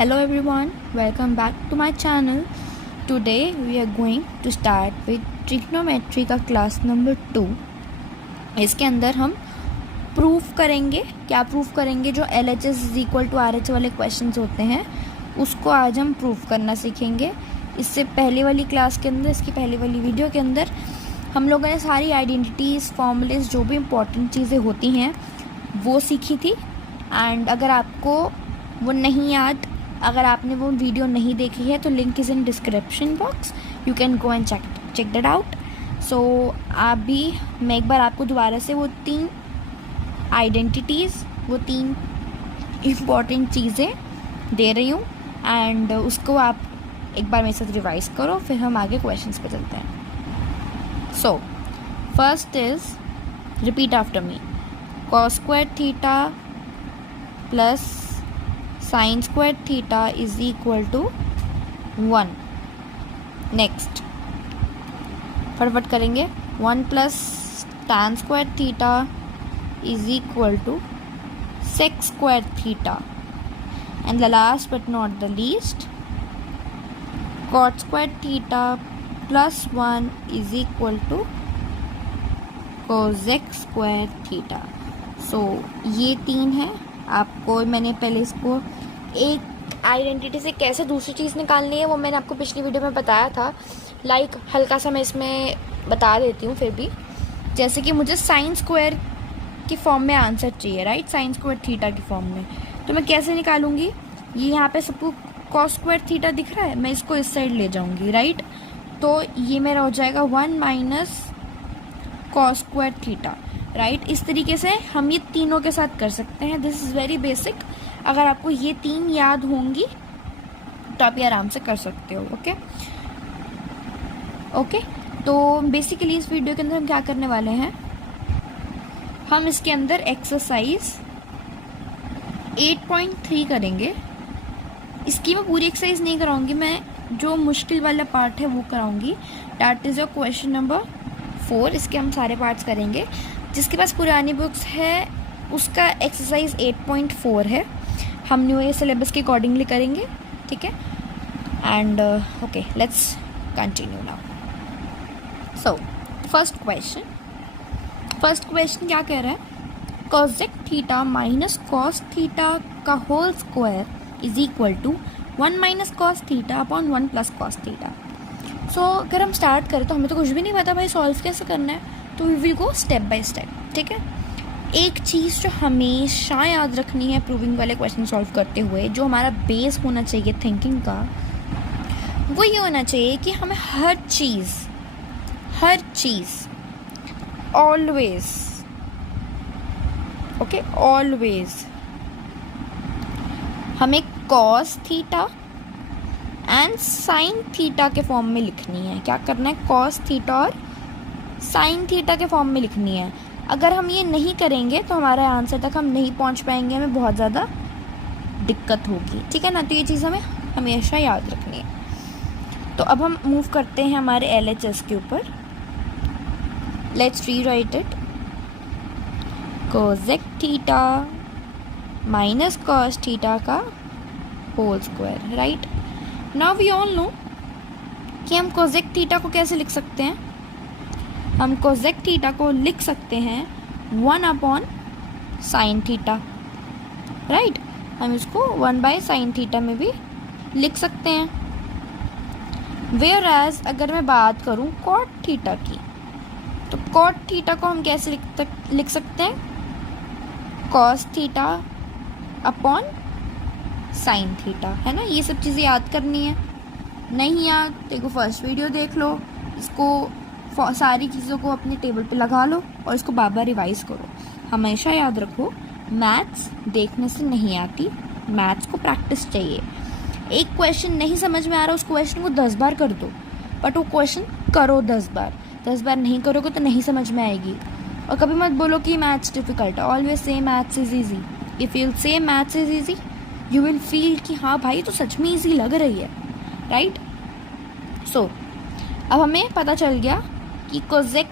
Hello everyone, welcome back to my channel. Today we are going to start with trigonometry का class number 2. इसके अंदर हम proof करेंगे. क्या प्रूफ करेंगे? जो LHS is equal to RH वाले क्वेश्चंस होते हैं उसको आज हम प्रूफ करना सीखेंगे. इससे पहले वाली क्लास के अंदर, इसकी पहले वाली वीडियो के अंदर हम लोगों ने सारी आइडेंटिटीज़, फॉर्मूलेज, जो भी इम्पोर्टेंट चीज़ें होती हैं वो सीखी थी. एंड अगर आपको वो नहीं याद, अगर आपने वो वीडियो नहीं देखी है तो link is in description box. You can go and check that out. So अभी मैं एक बार आपको दोबारा से वो 3 आइडेंटिटीज़, वो 3 इम्पॉर्टेंट चीज़ें दे रही हूँ एंड उसको आप एक बार मेरे साथ रिवाइज करो, फिर हम आगे क्वेश्चंस पे चलते हैं. So first is, repeat after me, cos square theta plus sin square theta is equal to 1. Next फटाफट करेंगे. 1 plus tan square theta is equal to sec square theta. And the last but not the least, cot square theta plus 1 is equal to cosec square theta. सो ये 3 है. आपको मैंने पहले इसको एक identity से कैसे दूसरी चीज़ निकालनी है वो मैंने आपको पिछली वीडियो में बताया था. हल्का सा मैं इसमें बता देती हूँ फिर भी. जैसे कि मुझे साइन स्क्वायर की फॉर्म में आंसर चाहिए, राइट, साइन स्क्वायर थीटा की फॉर्म में. तो मैं कैसे निकालूंगी? ये यहाँ पे सबको कॉस स्क्वायर थीटा दिख रहा है, मैं इसको इस साइड ले जाऊँगी, राइट. तो ये मेरा हो जाएगा 1 minus cos square theta, right. इस तरीके से हम ये तीनों के साथ कर सकते हैं. This is very basic. अगर आपको ये 3 याद होंगी तो आप ये आराम से कर सकते हो. ओके. तो बेसिकली इस वीडियो के अंदर हम क्या करने वाले हैं, हम इसके अंदर एक्सरसाइज 8.3 करेंगे. इसकी मैं पूरी एक्सरसाइज नहीं कराऊंगी, मैं जो मुश्किल वाला पार्ट है वो कराऊंगी. That is your question number 4. इसके हम सारे पार्ट्स करेंगे. जिसके पास पुरानी बुक्स है उसका एक्सरसाइज 8.4 है. हम न्यू ईयर सिलेबस के अकॉर्डिंगली करेंगे, ठीक है. And okay, let's continue now. So first question क्या कह रहा है? cosec theta minus cos theta का whole square is equal to 1 minus cos theta upon 1 plus cos theta. So अगर हम स्टार्ट करें तो हमें तो कुछ भी नहीं पता भाई सॉल्व कैसे करना है, तो we will go step by step, ठीक है. एक चीज़ जो हमेशा याद रखनी है प्रूविंग वाले क्वेश्चन सॉल्व करते हुए, जो हमारा बेस होना चाहिए थिंकिंग का, वो ये होना चाहिए कि हमें हर चीज़ ऑलवेज, ओके, ऑलवेज हमें cos theta and sine theta के फॉर्म में लिखनी है. क्या करना है? कॉस थीटा और साइन थीटा के फॉर्म में लिखनी है. अगर हम ये नहीं करेंगे तो हमारे आंसर तक हम नहीं पहुंच पाएंगे, हमें बहुत ज़्यादा दिक्कत होगी, ठीक है ना. तो ये चीज़ हमें हमेशा याद रखनी है. तो अब हम मूव करते हैं हमारे LHS के ऊपर. Let's rewrite it. Cosec theta minus cos theta का whole square, right. Now we all know कि हम कोसेक थीटा को कैसे लिख सकते हैं. हम कोसेक थीटा को लिख सकते हैं 1 अपॉन साइन थीटा, राइट. हम इसको 1 बाय साइन थीटा में भी लिख सकते हैं. वेयर एज अगर मैं बात करूं कॉट थीटा की, तो कॉट थीटा को हम कैसे लिख सकते हैं? Cos theta upon sine theta, है ना. ये सब चीज़ें याद करनी है. नहीं याद देखो, फर्स्ट वीडियो देख लो, इसको सारी चीज़ों को अपने टेबल पे लगा लो और इसको बार बार रिवाइज करो. हमेशा याद रखो, मैथ्स देखने से नहीं आती, मैथ्स को प्रैक्टिस चाहिए. एक क्वेश्चन नहीं समझ में आ रहा, उस क्वेश्चन को 10 बार कर दो, बट वो क्वेश्चन करो 10 बार. 10 बार नहीं करोगे तो नहीं समझ में आएगी. और कभी मत बोलो कि मैथ्स डिफ़िकल्ट है. Always say maths is easy. If you say maths is easy, you will feel कि हाँ भाई तो सच में ईजी लग रही है, राइट. सो अब हमें पता चल गया कि कोसेक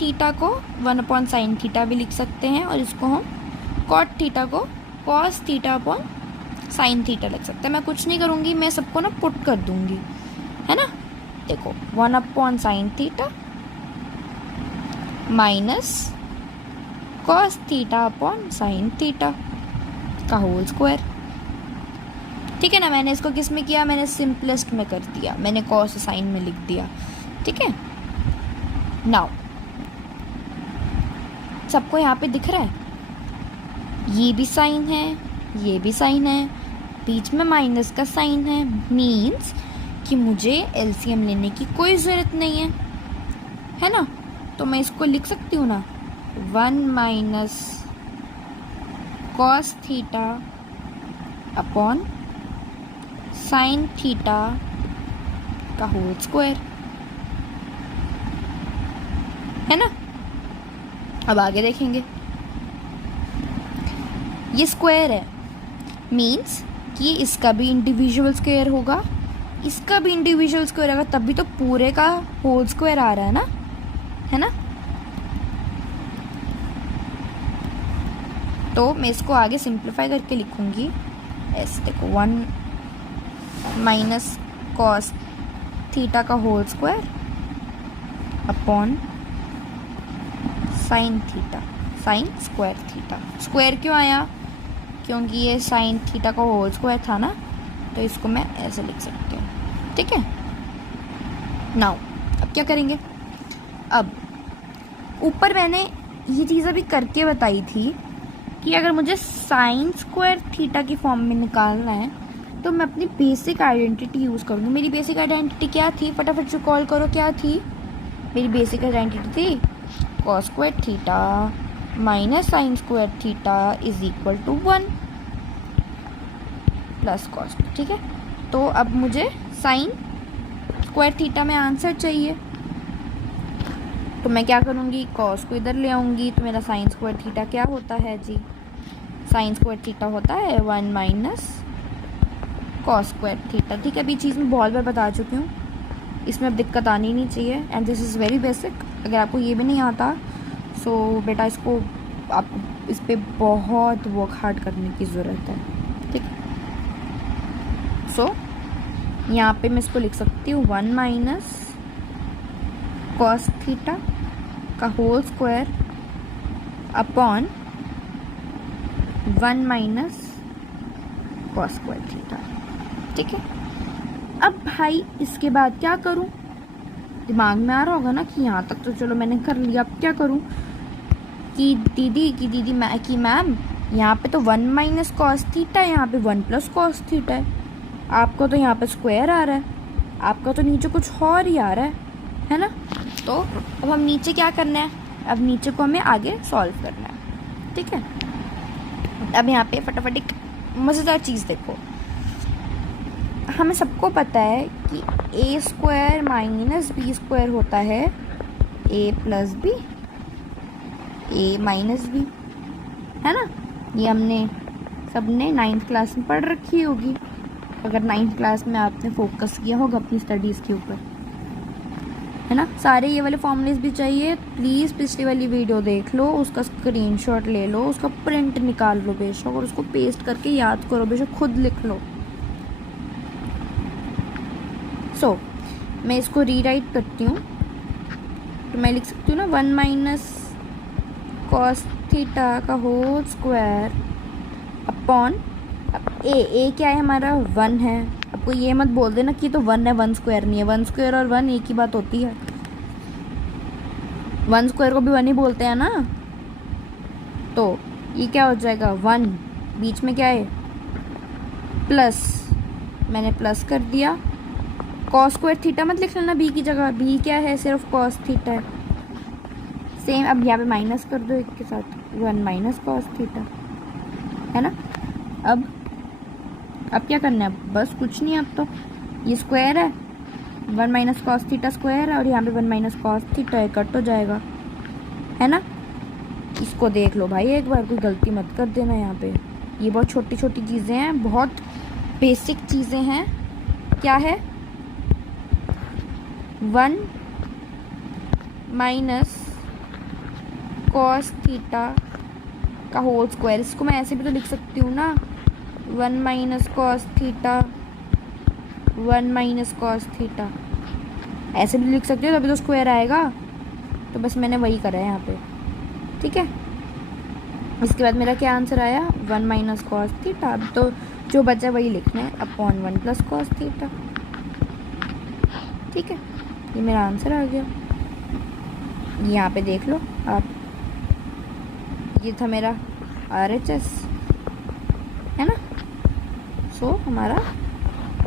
थीटा को 1 अपॉन साइन थीटा भी लिख सकते हैं और इसको हम कॉट थीटा को cos theta upon sine theta लग सकता है। मैं कुछ नहीं करूँगी, मैं सबको ना पुट कर दूँगी, है ना। देखो 1 sine theta minus cos theta upon sine theta का होल स्क्वायर। ठीक है ना। मैंने इसको किस में किया, मैंने सिंपलेस्ट में कर दिया, मैंने कॉस साइन में लिख दिया। ठीक है। नाउ सबको यहाँ पे दिख रहा है, ये भी साइन है, ये भी साइन है, बीच में माइनस का साइन है, मीन्स कि मुझे एलसीएम लेने की कोई ज़रूरत नहीं है ना। तो मैं इसको लिख सकती हूँ ना, 1 minus cos theta upon sine theta का होल स्क्वायर, है ना। अब आगे देखेंगे, ये स्क्वायर है, मीन्स कि इसका भी इंडिविजुअल स्क्वायर होगा, इसका भी इंडिविजुअल स्क्वायर होगा, तभी तो पूरे का होल स्क्वायर आ रहा है ना। तो मैं इसको आगे सिंप्लीफाई करके लिखूंगी ऐसे, देखो 1 माइनस कॉस थीटा का whole square upon sine theta, sine square theta. Square क्यों आया, क्योंकि ये साइन थीटा का होल स्क्वायर था ना, तो इसको मैं ऐसे लिख सकती हूँ। ठीक है। नाउ अब क्या करेंगे, अब ऊपर मैंने ये चीज़ अभी करके बताई थी कि अगर मुझे साइन स्क्वायर थीटा की फॉर्म में निकालना है तो मैं अपनी बेसिक आइडेंटिटी यूज़ करूँगी। मेरी बेसिक आइडेंटिटी क्या थी, फटाफट से कॉल करो, क्या थी मेरी बेसिक आइडेंटिटी? थी cos square theta minus sine square theta is equal to 1 plus cos. ठीक है। तो अब मुझे साइन स्क्वायर थीटा में आंसर चाहिए, तो मैं क्या करूँगी, कॉस को इधर ले आऊँगी, तो मेरा साइन स्क्वायर थीटा क्या होता है जी, साइन स्क्वायर थीटा होता है 1 माइनस कॉस स्क्वायर थीटा। ठीक है। अभी चीज़ मैं बहुत बार बता चुकी हूँ, इसमें अब दिक्कत आनी नहीं चाहिए, and this is very basic. अगर आपको ये भी नहीं आता सो बेटा इसको आपको इस पर बहुत वर्क हार्ड करने की ज़रूरत है। ठीक है। सो यहाँ पे मैं इसको लिख सकती हूँ 1 माइनस कॉस थीटा का whole square upon 1 minus cos square theta. ठीक है। अब भाई इसके बाद क्या करूं, दिमाग में आ रहा होगा ना कि यहाँ तक तो चलो मैंने कर लिया, अब क्या करूं कि दीदी मैम यहाँ पे तो 1 माइनस कॉस थीटा है, यहाँ पे 1 प्लस कॉस थीटा है, आपको तो यहाँ पे स्क्वायर आ रहा है, आपका तो नीचे कुछ और ही आ रहा है ना। तो अब हम नीचे क्या करना है, अब नीचे को हमें आगे सॉल्व करना है। ठीक है। अब यहाँ पे फटाफट एक मज़ेदार चीज़ देखो, हमें सबको पता है कि ए स्क्वायर माइनस बी स्क्वायर होता है ए प्लस बी, ए माइनस बी, है ना। ये हमने सबने 9th क्लास में पढ़ रखी होगी, अगर 9th क्लास में आपने फोकस किया होगा अपनी स्टडीज़ के ऊपर, है ना। सारे ये वाले फॉर्मूलेस भी चाहिए, प्लीज़ पिछली वाली वीडियो देख लो, उसका स्क्रीनशॉट ले लो, उसका प्रिंट निकाल लो बेशक, और उसको पेस्ट करके याद करो बेशक, खुद लिख लो। सो मैं इसको रीराइट करती हूँ, तो मैं लिख सकती हूँ ना 1 माइनस कॉस थीटा का होल स्क्वायर अपॉन, अब ए क्या है हमारा 1 है। आपको ये मत बोल देना कि तो 1 है, 1 स्क्वायर नहीं है, 1 स्क्वायर और 1 एक ही बात होती है, 1 स्क्वायर को भी 1 ही बोलते हैं ना। तो ये क्या हो जाएगा 1, बीच में क्या है प्लस, मैंने प्लस कर दिया, कॉस स्क्वायर थीटा मत लिख लेना बी की जगह, बी क्या है सिर्फ कॉस थीटा है, सेम। अब यहाँ पे माइनस कर दो एक के साथ, 1 माइनस कॉस थीटा, है ना। अब क्या करना है, बस कुछ नहीं, अब तो ये स्क्वायर है, 1 माइनस कॉस थीटा स्क्वायर है, और यहाँ पे 1 माइनस कॉस थीटा है, कट हो जाएगा, है ना। इसको देख लो भाई एक बार, कोई गलती मत कर देना यहाँ पे, ये बहुत छोटी छोटी चीज़ें हैं, बहुत बेसिक चीज़ें हैं। क्या है 1 माइनस कॉस थीटा का होल स्क्वायर, इसको मैं ऐसे भी तो लिख सकती हूँ ना, 1 minus cos theta, 1 minus cos theta, ऐसे भी लिख सकते हो, तभी तो स्क्वायर आएगा। तो बस मैंने वही करा है यहाँ पे, ठीक है। इसके बाद मेरा क्या आंसर आया, 1 माइनस कॉस थीटा। अब तो जो बचा वही लिखना है, अपॉन 1 प्लस कॉस थीटा, ठीक है। ये मेरा आंसर आ गया, यहाँ पे देख लो आप, ये था मेरा RHS, है ना। सो हमारा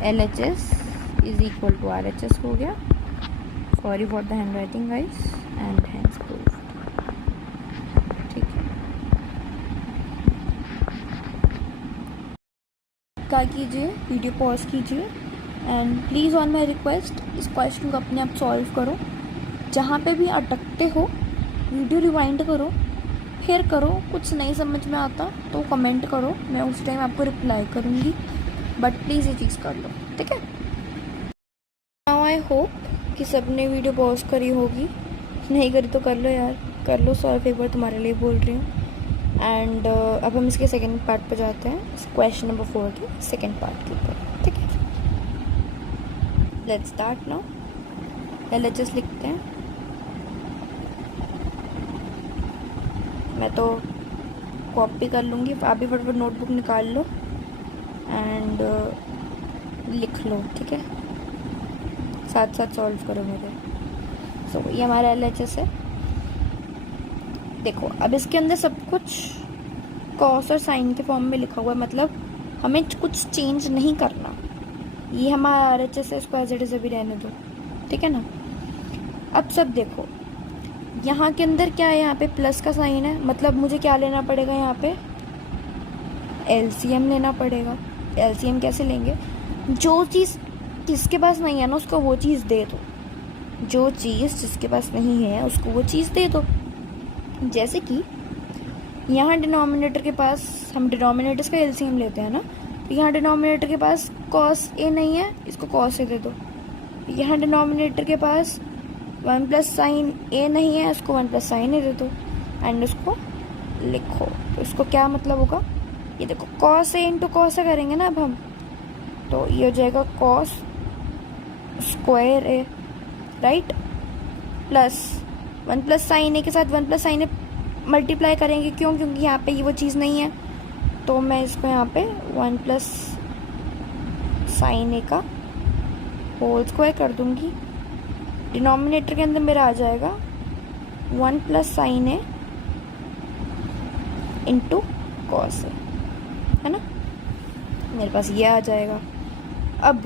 LHS is equal to RHS हो गया। Sorry for the handwriting guys, and hands proof, ठीक है। क्या कीजिए, वीडियो पॉज कीजिए and please on my request इस क्वेश्चन को अपने आप सॉल्व करो। जहाँ पे भी अटकते हो वीडियो रिवाइंड करो, फिर करो। कुछ नहीं समझ में आता तो कमेंट करो, मैं उस टाइम आपको रिप्लाई करूँगी, बट प्लीज़ ये चीज़ कर लो, ठीक है। नाउ आई होप कि सब ने वीडियो पॉज करी होगी, नहीं करी तो कर लो यार, कर लो सॉल्व, एक बार तुम्हारे लिए बोल रही हूँ। एंड अब हम इसके सेकेंड पार्ट पे जाते हैं, क्वेश्चन नंबर 4 के सेकेंड पार्ट के ऊपर, ठीक है। Let's start now. LHS लिखते हैं। मैं तो कॉपी कर लूँगी, आप भी फटाफट नोटबुक निकाल लो एंड लिख लो, ठीक है। साथ साथ सॉल्व करो मेरे। सो ये हमारा LHS है। देखो अब इसके अंदर सब कुछ कॉस और साइन के फॉर्म में लिखा हुआ है, मतलब हमें कुछ चेंज नहीं करना। ये हमारा RHS है, इसको एज इट इज़ अभी रहने दो, ठीक है ना। अब सब देखो, यहाँ के अंदर क्या है, यहाँ पे प्लस का साइन है, मतलब मुझे क्या लेना पड़ेगा, यहाँ पे LCM लेना पड़ेगा। LCM कैसे लेंगे, जो चीज़ जिसके पास नहीं है ना उसको वो चीज़ दे दो, जो चीज़ जिसके पास नहीं है उसको वो चीज़ दे दो। जैसे कि यहाँ डिनोमिनेटर के पास, हम डिनोमिनेटर्स का LCM लेते हैं ना, तो यहाँ डिनोमिनेटर के पास cos A नहीं है, इसको cos A दे दो। यहाँ डिनोमिनेटर के पास 1 प्लस साइन A नहीं है, इसको 1 प्लस साइन A दे दो एंड उसको लिखो। तो इसको क्या मतलब होगा, ये देखो cos A into cos A करेंगे ना अब हम, तो ये हो जाएगा cos square A, right, plus 1 plus sign A के साथ 1 प्लस साइन A मल्टीप्लाई करेंगे, क्यों, क्योंकि यहाँ पे ये वो चीज़ नहीं है, तो मैं इसको यहाँ पे 1 प्लस साइन A का होल स्क्वायर कर दूँगी। डिनोमिनेटर के अंदर मेरा आ जाएगा 1 plus sign A into cos A, है ना, मेरे पास ये आ जाएगा। अब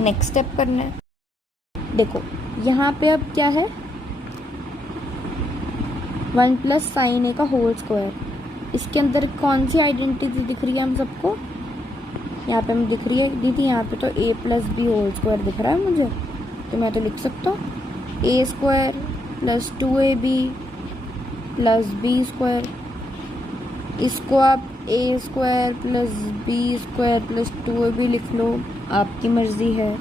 नेक्स्ट स्टेप करना है। देखो यहाँ पे अब क्या है, 1 प्लस साइन A का होल स्क्वायर, इसके अंदर कौन सी आइडेंटिटी दिख रही है हम सबको, यहाँ पे हमें दिख रही है दीदी, यहाँ पे तो A plus b whole square दिख रहा है मुझे, तो मैं तो लिख सकता हूँ A square plus 2AB plus B square. इसको आप A square plus B square plus 2AB लिख लो, आपकी मर्ज़ी है,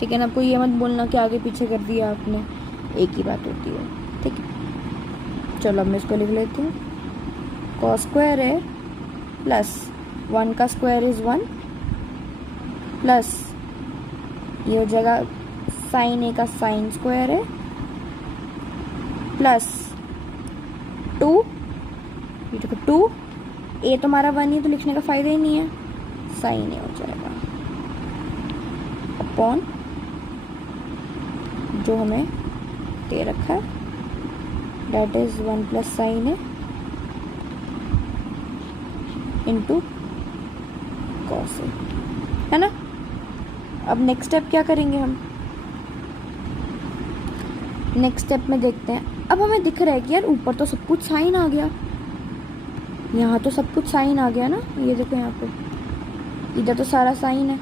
ठीक है ना। आपको ये मत बोलना कि आगे पीछे कर दिया आपने, एक ही बात होती है, ठीक है। चलो अब मैं इसको लिख लेती हूँ, कॉस स्क्वायर है प्लस 1 का स्क्वायर इज़ 1 प्लस ये हो जाएगा साइन A का साइन स्क्वायर है प्लस 2, ये देखो 2, A तो हमारा 1 ही, तो लिखने का फ़ायदा ही नहीं है, साइन A हो जाएगा अपॉन जो हमें दे रखा है, that is 1 plus sign A into cos A, है ना। अब नेक्स्ट स्टेप क्या करेंगे हम, नेक्स्ट स्टेप में देखते हैं। अब हमें दिख रहा है कि यार ऊपर तो सब कुछ साइन आ गया, यहाँ तो सब कुछ साइन आ गया ना, ये देखो यहाँ पे, इधर तो सारा साइन है,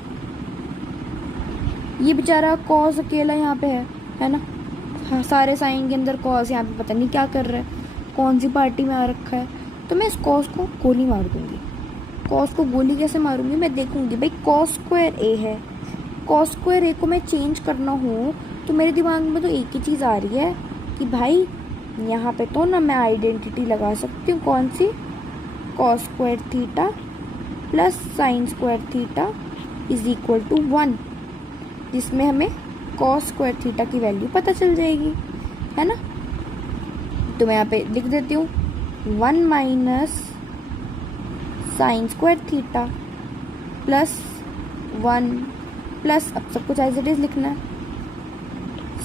ये बेचारा कॉस अकेला यहाँ पे है ना। हाँ, सारे साइन के अंदर कॉस यहाँ पे पता नहीं क्या कर रहा है, कौन सी पार्टी में आ रखा है, तो मैं इस कॉस को गोली मार दूँगी। कॉस को गोली कैसे मारूंगी, मैं देखूंगी भाई कॉस स्क्वायर A है, कॉस स्क्वायर A को मैं चेंज करना हो तो मेरे दिमाग में तो एक ही चीज़ आ रही है कि भाई यहाँ पे तो ना मैं आइडेंटिटी लगा सकती हूँ, कौन सी, cos square theta plus sine square theta is equal to 1, जिसमें हमें कॉस स्क्वायर थीटा की वैल्यू पता चल जाएगी, है ना। तो मैं यहाँ पे लिख देती हूँ 1 minus sine square theta plus 1 plus, अब सब कुछ एज इट इज लिखना है,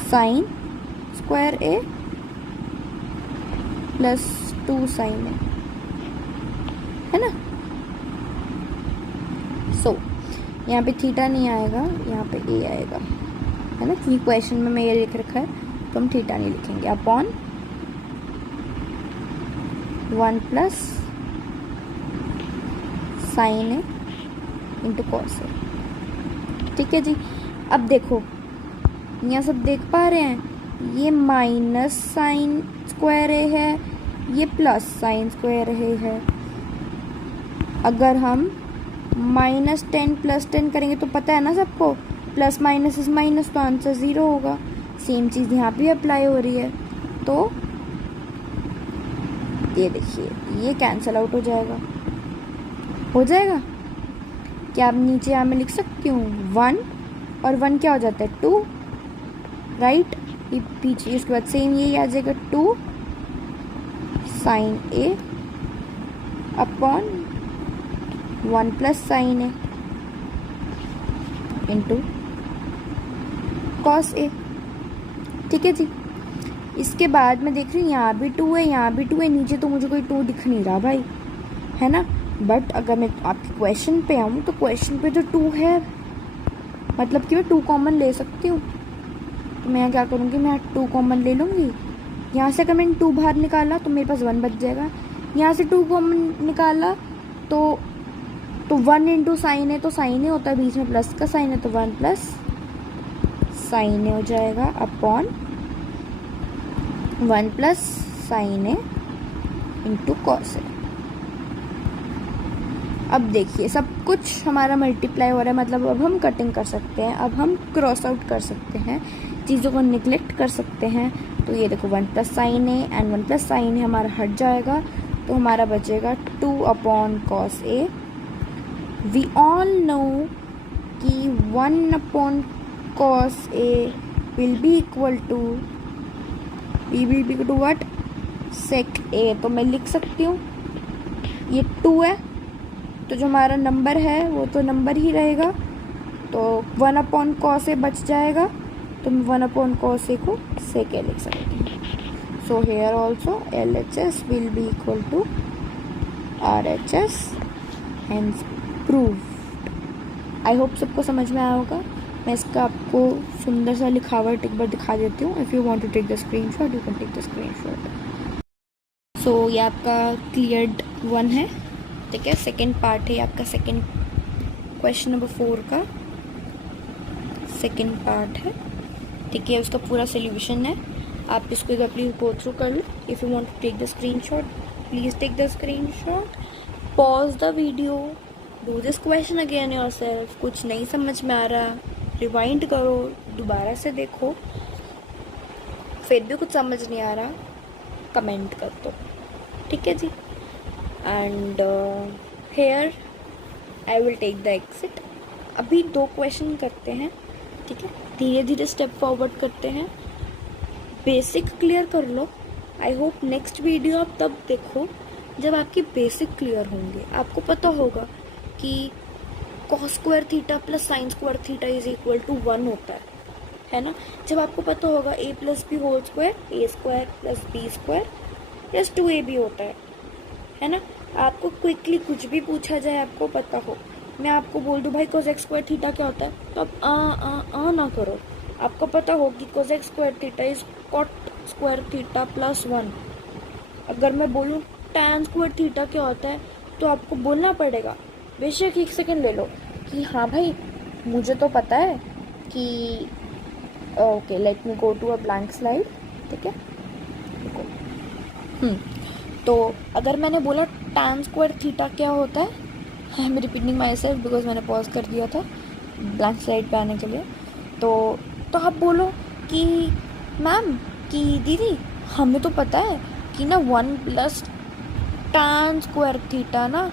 साइन स्क्वायर ए प्लस 2 साइन ए, है ना। सो यहाँ पे थीटा नहीं आएगा, यहाँ पे ए आएगा, है ना, क्योंकि क्वेश्चन में मैं ये लिख रखा है, तो हम थीटा नहीं लिखेंगे। Upon 1 plus sign A into cos A, ठीक है जी। अब देखो यहाँ सब देख पा रहे हैं, ये माइनस साइन स्क्वायर ए है, ये प्लस साइन स्क्वायर ए है। अगर हम -10 प्लस 10 करेंगे तो पता है ना सबको, प्लस माइनस इज माइनस, तो आंसर 0 होगा। सेम चीज़ यहाँ भी अप्लाई हो रही है, तो ये देखिए ये कैंसिल आउट हो जाएगा, हो जाएगा। क्या अब नीचे यहाँ मैं लिख सकती हूँ 1 और 1 क्या हो जाता है 2, राइट। ये पीछे इसके बाद सेम यही आ जाएगा 2 sign A upon 1 plus sign A into cos A, ठीक है जी। इसके बाद मैं देख रही हूँ यहाँ भी 2 है, यहाँ भी 2 है, नीचे तो मुझे कोई 2 दिख नहीं रहा भाई, है ना। बट अगर मैं आपके क्वेश्चन पे आऊँ तो क्वेश्चन पे तो 2 है, मतलब कि मैं 2 कॉमन ले सकती हूँ। तो मैं यहाँ क्या करूँगी, मैं 2 कॉमन ले लूँगी। यहाँ से अगर मैंने 2 बाहर निकाला तो मेरे पास 1 बच जाएगा। यहाँ से 2 कॉमन निकाला तो 1 इंटू साइन है, तो साइन है होता है, बीच में प्लस का साइन है, तो 1 प्लस साइन है हो जाएगा अपॉन 1 प्लस साइन है इंटू कॉस है। अब देखिए सब कुछ हमारा मल्टीप्लाई हो रहा है, मतलब अब हम कटिंग कर सकते हैं, अब हम क्रॉस आउट कर सकते हैं, चीज़ों को निगलेक्ट कर सकते हैं। तो ये देखो 1 प्लस साइन है एंड 1 प्लस साइन है हमारा हट जाएगा, तो हमारा बचेगा 2 upon cos A. We all know कि 1 upon cos A will be equal to what, sec A. तो मैं लिख सकती हूँ ये 2 है, तो जो हमारा नंबर है वो तो नंबर ही रहेगा, तो 1 अपॉन कॉस ए बच जाएगा, तो मैं 1 अपॉन कॉस ए को सेक ए लिख सकती हूँ। So here also LHS will be equal to RHS, hence proved. I hope सबको समझ में आया होगा। मैं इसका आपको सुंदर सा लिखावट एक बार दिखा देती हूँ। If you want to take the screenshot you can take the screenshot. So ये आपका क्लियर्ड 1 है, ठीक है। सेकेंड पार्ट है आपका, सेकेंड क्वेश्चन नंबर 4 का सेकेंड पार्ट है, ठीक है। उसका पूरा सोल्यूशन है, आप इसको एक बार प्लीज़ गो थ्रू कर लो। If you want to take the screenshot please take the screenshot, pause the video, do this question again yourself. कुछ नहीं समझ में आ रहा, रिवाइंड करो, दोबारा से देखो, फिर भी कुछ समझ नहीं आ रहा कमेंट कर दो, ठीक है जी। And here I will take the exit. अभी 2 क्वेश्चन करते हैं, ठीक है, धीरे धीरे स्टेप फॉरवर्ड करते हैं। बेसिक क्लियर कर लो। आई होप नेक्स्ट वीडियो आप तब देखो जब आपकी बेसिक क्लियर होंगे, आपको पता होगा कि cos square theta plus sine square theta is equal to 1 होता है ना। जब आपको पता होगा a plus b whole square, a square plus b square plus 2ab होता है ना। आपको क्विकली कुछ भी पूछा जाए आपको पता हो, मैं आपको बोल दूं भाई कोसेक स्क्वायर थीटा क्या होता है, तो आप ना करो, आपको पता हो कि cosec square theta is cot square theta plus 1। अगर मैं बोलूँ टैन स्क्वायर थीटा क्या होता है, तो आपको बोलना पड़ेगा, बेशक 1 सेकेंड ले लो कि हाँ भाई मुझे तो पता है कि okay let me go to a blank slide, ठीक है। तो अगर मैंने बोला टैन स्क्वायर थीटा क्या होता है, I am repeating my self because मैंने पॉज कर दिया था ब्लैंक स्लाइड पे आने के लिए। तो आप बोलो कि मैम कि दीदी हमें तो पता है कि ना 1 प्लस टैन स्क्वायर थीटा ना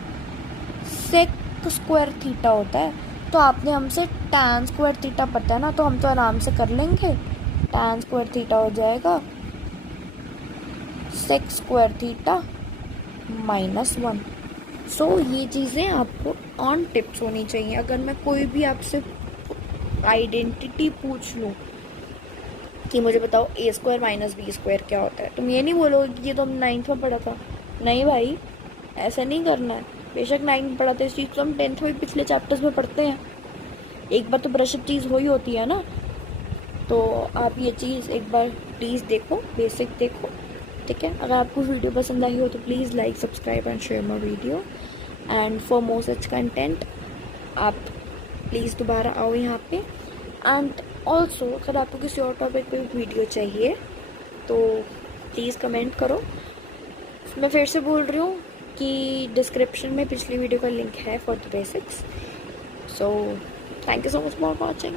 सेक सेक स्क्वायर थीटा होता है। तो आपने हमसे टैन स्क्वायर थीटा पता है ना, तो हम तो आराम से कर लेंगे। टैन स्क्वायर थीटा हो जाएगा सेक स्क्वायर थीटा -1। सो ये चीज़ें आपको ऑन टिप्स होनी चाहिए। अगर मैं कोई भी आपसे आइडेंटिटी पूछ लूँ कि मुझे बताओ a square minus b square क्या होता है, तुम ये नहीं बोलोगे कि ये तो हम 9th में पढ़ा था। नहीं भाई, ऐसा नहीं करना है। बेशक 9th में पढ़ा था इस चीज़ को, हम 10th में पिछले चैप्टर्स में पढ़ते हैं। एक बार तो ब्रशअप चीज़ हो ही होती है ना। तो आप ये चीज़ एक बार प्लीज़ देखो, बेसिक देखो, ठीक है। अगर आपको वीडियो पसंद आई हो तो please like, subscribe and share my video. And for more such content आप प्लीज़ दोबारा आओ यहाँ पे। एंड ऑल्सो अगर आपको किसी और टॉपिक पे वीडियो चाहिए तो प्लीज़ कमेंट करो। मैं फिर से बोल रही हूँ कि डिस्क्रिप्शन में पिछली वीडियो का लिंक है for the basics. So thank you so much for watching.